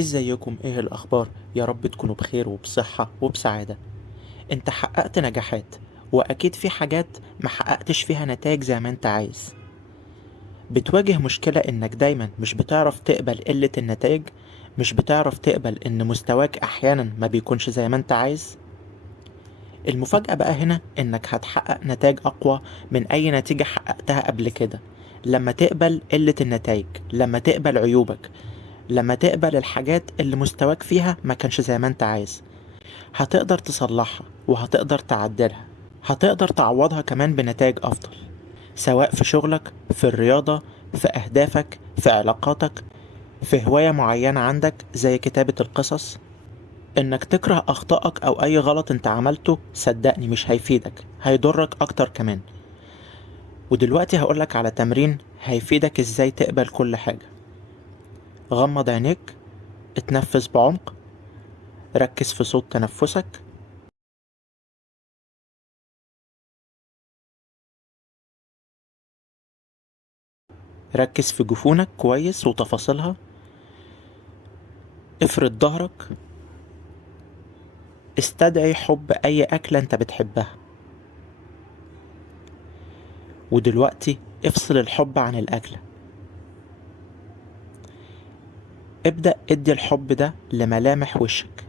ازيكم؟ ايه الاخبار؟ يا رب تكونوا بخير وبصحة وبسعادة. انت حققت نجاحات، واكيد في حاجات ما حققتش فيها نتائج زي ما انت عايز. بتواجه مشكلة انك دايما مش بتعرف تقبل قلة النتائج، مش بتعرف تقبل ان مستواك احيانا ما بيكونش زي ما انت عايز. المفاجأة بقى هنا انك هتحقق نتائج اقوى من اي نتيجة حققتها قبل كده، لما تقبل قلة النتائج، لما تقبل عيوبك، لما تقبل الحاجات اللي مستواك فيها ما كانش زي ما انت عايز. هتقدر تصلحها وهتقدر تعدلها، هتقدر تعوضها كمان بنتائج أفضل، سواء في شغلك، في الرياضة، في أهدافك، في علاقاتك، في هواية معينة عندك زي كتابة القصص. إنك تكره أخطائك أو أي غلط أنت عملته صدقني مش هيفيدك، هيضرك أكتر كمان. ودلوقتي هقولك على تمرين هيفيدك إزاي تقبل كل حاجة. غمض عينيك، اتنفس بعمق، ركز في صوت تنفسك. ركز في جفونك كويس وتفاصيلها. افرد ظهرك. استدعي حب أي أكلة أنت بتحبها. ودلوقتي افصل الحب عن الأكلة. ابدأ ادي الحب ده لملامح وشك.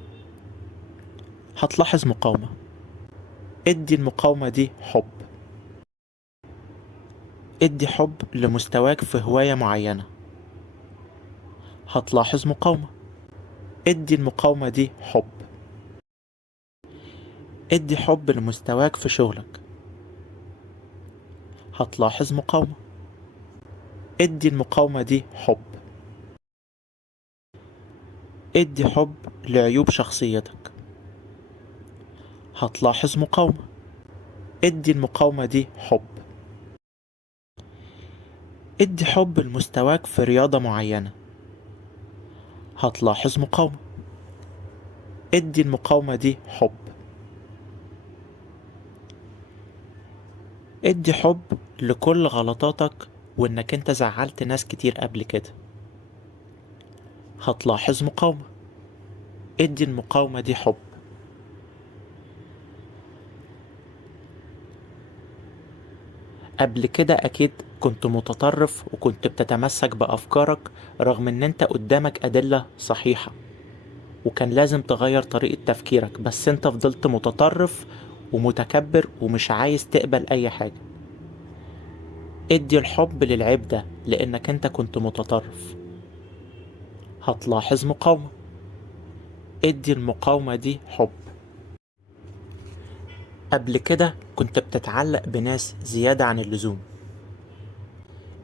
هتلاحظ مقاومة، ادي المقاومة دي حب. ادي حب لمستواك في هواية معينة. هتلاحظ مقاومة، ادي المقاومة دي حب. ادي حب لمستواك في شغلك. هتلاحظ مقاومة، ادي المقاومة دي حب. ادي حب لعيوب شخصيتك. هتلاحظ مقاومة، ادي المقاومة دي حب. ادي حب لمستواك في رياضة معينة. هتلاحظ مقاومة، ادي المقاومة دي حب. ادي حب لكل غلطاتك وانك انت زعلت ناس كتير قبل كده. هتلاحظ مقاومة، ادي المقاومة دي حب. قبل كده اكيد كنت متطرف وكنت بتتمسك بافكارك رغم ان انت قدامك ادلة صحيحة، وكان لازم تغير طريقة تفكيرك، بس انت فضلت متطرف ومتكبر ومش عايز تقبل اي حاجة. ادي الحب للعيب ده لانك انت كنت متطرف. هتلاحظ مقاومة، ادي المقاومة دي حب. قبل كده كنت بتتعلق بناس زيادة عن اللزوم.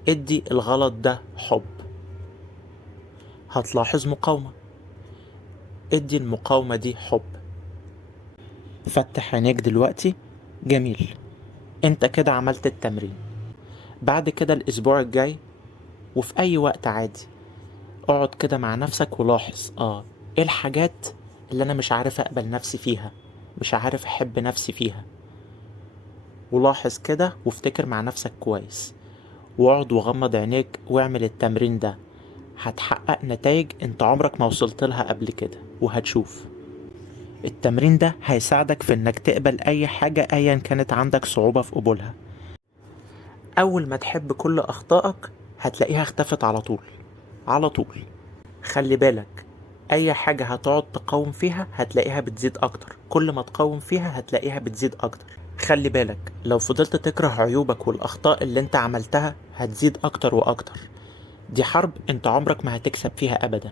ادي الغلط ده حب. هتلاحظ مقاومة، ادي المقاومة دي حب. فتح عينيك دلوقتي. جميل، انت كده عملت التمرين. بعد كده الاسبوع الجاي وفي اي وقت عادي اقعد كده مع نفسك ولاحظ ايه الحاجات اللي انا مش عارف اقبل نفسي فيها، مش عارف احب نفسي فيها. ولاحظ كده وافتكر مع نفسك كويس، واقعد وغمض عينيك واعمل التمرين ده. هتحقق نتائج انت عمرك ما وصلت لها قبل كده وهتشوف. التمرين ده هيساعدك في انك تقبل اي حاجة ايا كانت عندك صعوبة في قبولها. اول ما تحب كل اخطائك هتلاقيها اختفت على طول، على طول. خلي بالك، اي حاجة هتقعد تقاوم فيها هتلاقيها بتزيد اكتر، كل ما تقاوم فيها هتلاقيها بتزيد اكتر. خلي بالك لو فضلت تكره عيوبك والاخطاء اللي انت عملتها هتزيد اكتر واكتر. دي حرب انت عمرك ما هتكسب فيها ابدا.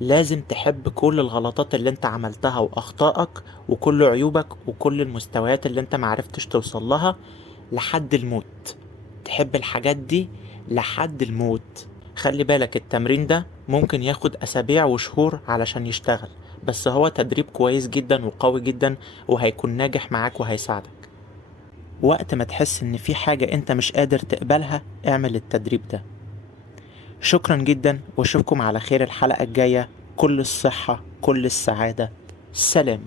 لازم تحب كل الغلطات اللي انت عملتها واخطائك وكل عيوبك وكل المستويات اللي انت معرفتش توصل لها لحد الموت. تحب الحاجات دي لحد الموت. خلي بالك التمرين ده ممكن ياخد اسابيع وشهور علشان يشتغل، بس هو تدريب كويس جدا وقوي جدا وهيكون ناجح معاك وهيساعدك. وقت ما تحس ان في حاجة انت مش قادر تقبلها اعمل التدريب ده. شكرا جدا واشوفكم على خير الحلقة الجاية. كل الصحة، كل السعادة. سلام.